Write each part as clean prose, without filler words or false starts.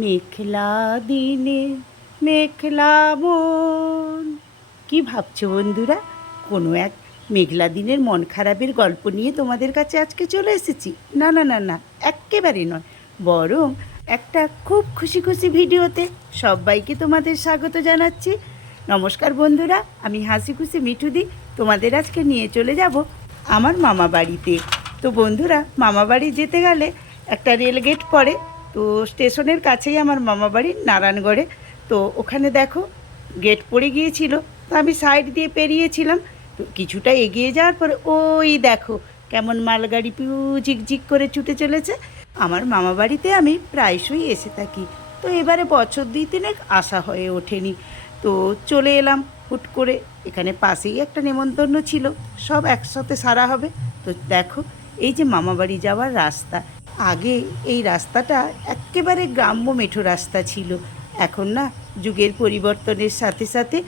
মেঘলা দিনে মেঘলা মন। কি ভাবছো বন্ধুরা? কোনো এক মেঘলা দিনের মন খারাপের গল্প নিয়ে তোমাদের কাছে আজকে চলে এসেছি? না না না না, এক্কেবারে নয়, বরং একটা খুব খুশি খুশি ভিডিওতে সবাইকে তোমাদের স্বাগত জানাচ্ছি। নমস্কার বন্ধুরা, আমি হাসি খুশি মিঠুদি তোমাদের আজকে নিয়ে চলে যাব আমার মামা বাড়িতে। তো বন্ধুরা, মামা বাড়ি যেতে গেলে একটা রেলগেট পড়ে। তো স্টেশনের কাছেই আমার মামা বাড়ি, নারায়ণগড়ে। তো ওখানে দেখো গেট পড়ে গিয়েছিল, তো আমি সাইড দিয়ে পেরিয়েছিলাম। তো কিছুটা এগিয়ে যাওয়ার পরে ওই দেখো কেমন মালগাড়ি পিউ ঝিকঝিক করে ছুটে চলেছে। আমার মামা বাড়িতে আমি প্রায়শই এসে থাকি, তো এবারে বছর 2-3 আসা হয়ে ওঠেনি। তো চলে এলাম হুট করে। এখানে পাশেই একটা নেমন্তন্ন ছিল, সব একসাথে সারা হবে। তো দেখো, এই যে মামাবাড়ি যাওয়ার রাস্তা, আগে এই রাস্তাটা একেবারে গ্রাম্য মেঠো রাস্তা ছিল। এখন না, যুগের পরিবর্তনের সাথে সাথে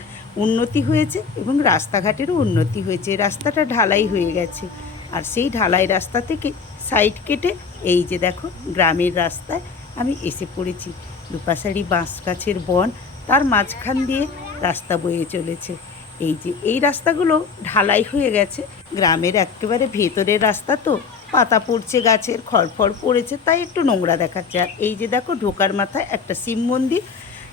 উন্নতি হয়েছে এবং রাস্তাঘাটেরও উন্নতি হয়েছে। রাস্তাটা ঢালাই হয়ে গেছে, আর সেই ঢালাই রাস্তা থেকে সাইড কেটে এই যে দেখো গ্রামের রাস্তায় আমি এসে পড়েছি। দুপাশারি বাঁশ গাছের বন, তার মাঝখান দিয়ে রাস্তা বয়ে চলেছে। এই যে এই রাস্তাগুলো ঢালাই হয়ে গেছে, গ্রামের একেবারে ভেতরের রাস্তা, তো পাতা পড়ছে, গাছের খড়ফড় পড়েছে, তাই একটু নোংরা দেখাচ্ছে। আর এই যে দেখো ঢোকার মাথায় একটা শিব মন্দির,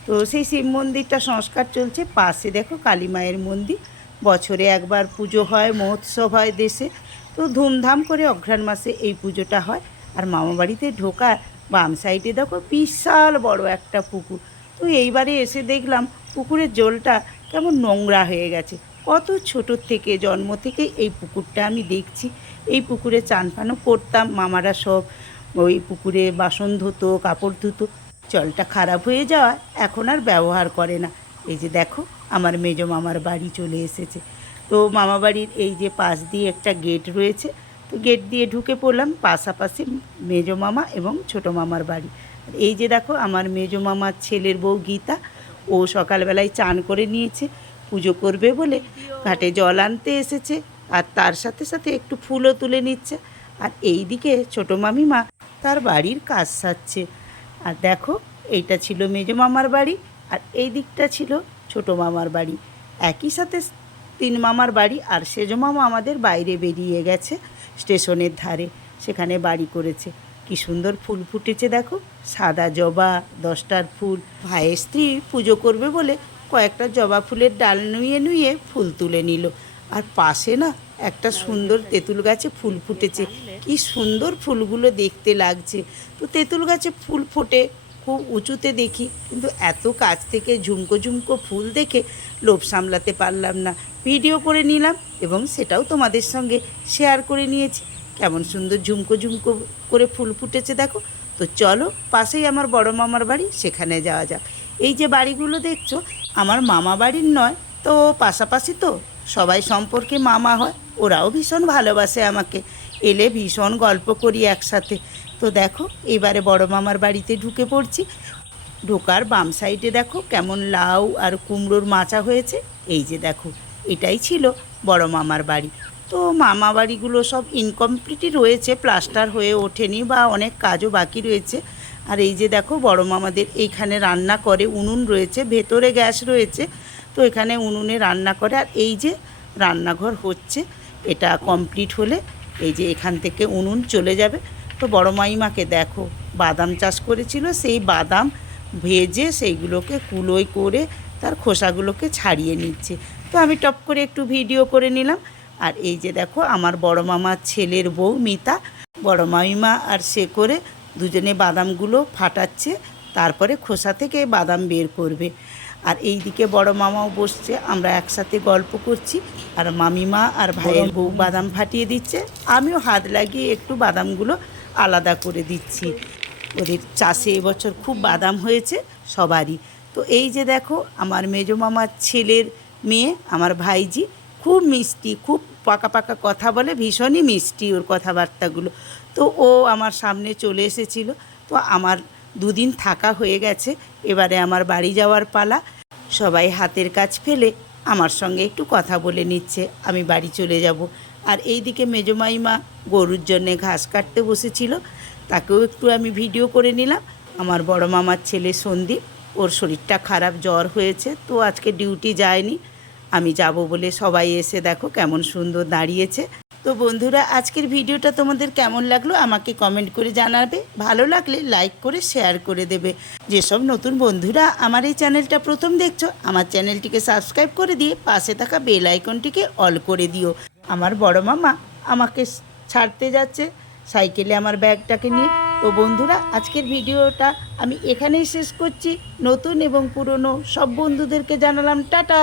তো সেই শিব মন্দিরটা সংস্কার চলছে। পাশে দেখো কালী মায়ের মন্দির, বছরে একবার পুজো হয়, মহোৎসব হয় দেশে। তো ধুমধাম করে অঘ্রাণ মাসে এই পুজোটা হয়। আর মামাবাড়িতে ঢোকার বাম সাইডে দেখো বিশাল বড় একটা পুকুর। তো এইবারে এসে দেখলাম পুকুরের জলটা কেমন নোংরা হয়ে গেছে। কত ছোটোর থেকে, জন্ম থেকে এই পুকুরটা আমি দেখছি। এই পুকুরে চান ফানও করতাম, মামারা সব ওই পুকুরে বাসন ধুতো, কাপড় ধুতো। জলটা খারাপ হয়ে যাওয়া এখন আর ব্যবহার করে না। এই যে দেখো আমার মেজো মামার বাড়ি চলে এসেছে। তো মামা বাড়ির এই যে পাশ দিয়ে একটা গেট রয়েছে, তো গেট দিয়ে ঢুকে পড়লাম। পাশাপাশি মেজো মামা এবং ছোটো মামার বাড়ি। এই যে দেখো আমার মেজো মামার ছেলের বউ গীতা, ও সকালবেলায় চান করে নিয়েছে, পুজো করবে বলে ঘাটে জল আনতে এসেছে, আর তার সাথে সাথে একটু ফুলও তুলে নিচ্ছে। আর এই দিকে ছোটো মামিমা তার বাড়ির কাজ সারছে। আর দেখো, এইটা ছিল মেজো মামার বাড়ি, আর এই দিকটা ছিল ছোটো মামার বাড়ি। একই সাথে 3 মামার বাড়ি। আর সেজো মামা আমাদের বাইরে বেরিয়ে গেছে স্টেশনের ধারে, সেখানে বাড়ি করেছে। কি সুন্দর ফুল ফুটেছে দেখো, সাদা জবা, 10টার ফুল। ভাইয়ের স্ত্রী পুজো করবে বলে কয়েকটা জবা ফুলের ডাল নুয়ে নুয়ে ফুল তুলে নিল। আর পাশে না একটা সুন্দর তেঁতুল গাছে ফুল ফুটেছে, কি সুন্দর ফুলগুলো দেখতে লাগছে। তো তেঁতুল গাছে ফুল ফোটে খুব উঁচুতে দেখি, কিন্তু এত কাছ থেকে ঝুমকো ঝুমকো ফুল দেখে লোভ সামলাতে পারলাম না, ভিডিও করে নিলাম এবং সেটাও তোমাদের সঙ্গে শেয়ার করে নিয়েছি। কেমন সুন্দর ঝুমকো ঝুমকো করে ফুল ফুটেছে দেখো। তো চলো, পাশেই আমার বড় মামার বাড়ি, সেখানে যাওয়া যাক। এই যে বাড়িগুলো দেখছো আমার মামা বাড়ির নয়, তো পাশাপাশি তো সবাই সম্পর্কে মামা হয়। ওরাও ভীষণ ভালোবাসে আমাকে, এলে ভীষণ গল্প করি একসাথে। তো দেখো এবারে বড় মামার বাড়িতে ঢুকে পড়ছি। ঢোকার বাম সাইডে দেখো কেমন লাউ আর কুমড়োর মাচা হয়েছে। এই যে দেখো, এটাই ছিল বড় মামার বাড়ি। তো মামা বাড়িগুলো সব ইনকমপ্লিটই রয়েছে, প্লাস্টার হয়ে ওঠেনি বা অনেক কাজও বাকি রয়েছে। আর এই যে দেখো বড় মামাদের এইখানে রান্না করে, উনুন রয়েছে, ভেতরে গ্যাস রয়েছে, তো এখানে উনুনে রান্না করে। আর এই যে রান্নাঘর হচ্ছে, এটা কমপ্লিট হলে এই যে এখান থেকে উনুন চলে যাবে। তো বড় মাইমাকে দেখো বাদাম চাষ করেছিল, সেই বাদাম ভেজে সেইগুলোকে কুলোয় করে তার খোসাগুলোকে ছাড়িয়ে নিচ্ছে। তো আমি টপ করে একটু ভিডিও করে নিলাম। আর এই যে দেখো আমার বড় মামার ছেলের বউ মিতা, বড় মামিমা আর সে করে দুজনে বাদামগুলো ফাটাচ্ছে, তারপরে খোসা থেকে বাদাম বের করবে। আর এই দিকে বড় মামাও বসছে, আমরা একসাথে গল্প করছি। আর মামিমা আর ভাইয়ের বউ বাদাম ফাটিয়ে দিচ্ছে, আমিও হাত লাগিয়ে একটু বাদামগুলো আলাদা করে দিচ্ছি। ওদের চাষে এবছর খুব বাদাম হয়েছে সবারই। তো এই যে দেখো আমার মেজো মামার ছেলের মেয়ে, আমার ভাইজি, খুব মিষ্টি, খুব পাকা পাকা কথা বলে, ভীষণই মিষ্টি ওর কথাবার্তাগুলো। তো ও আমার সামনে চলে এসেছিল। তো আমার 2 দিন থাকা হয়ে গেছে, এবারে আমার বাড়ি যাওয়ার পালা। সবাই হাতের কাজ ফেলে আমার সঙ্গে একটু কথা বলে নিচ্ছে, আমি বাড়ি চলে যাব। আর এই দিকে মেজো মাইমা গরুর জন্যে ঘাস কাটতে বসেছিল, তাকেও একটু আমি ভিডিও করে নিলাম। আমার বড় মামার ছেলে সন্দীপ, ওর শরীরটা খারাপ, জ্বর হয়েছে, তো আজকে ডিউটি যায়নি। আমি যাব বলে সবাই এসে দেখো কেমন সুন্দর দাঁড়িয়েছে। তো বন্ধুরা, আজকের ভিডিওটা তোমাদের কেমন লাগলো আমাকে কমেন্ট করে জানাবে। ভালো লাগলে লাইক করে শেয়ার করে দেবে। যেসব নতুন বন্ধুরা আমার এই চ্যানেলটা প্রথম দেখছো, আমার চ্যানেলটিকে সাবস্ক্রাইব করে দিয়ে পাশে থাকা বেল আইকনটিকে অল করে দিও। আমার বড় মামা আমাকে ছাড়তে যাচ্ছে সাইকেলে আমার ব্যাগটাকে নিয়ে। তো বন্ধুরা, আজকের ভিডিওটা আমি এখানেই শেষ করছি। নতুন এবং পুরনো সব বন্ধুদেরকে জানালাম টাটা।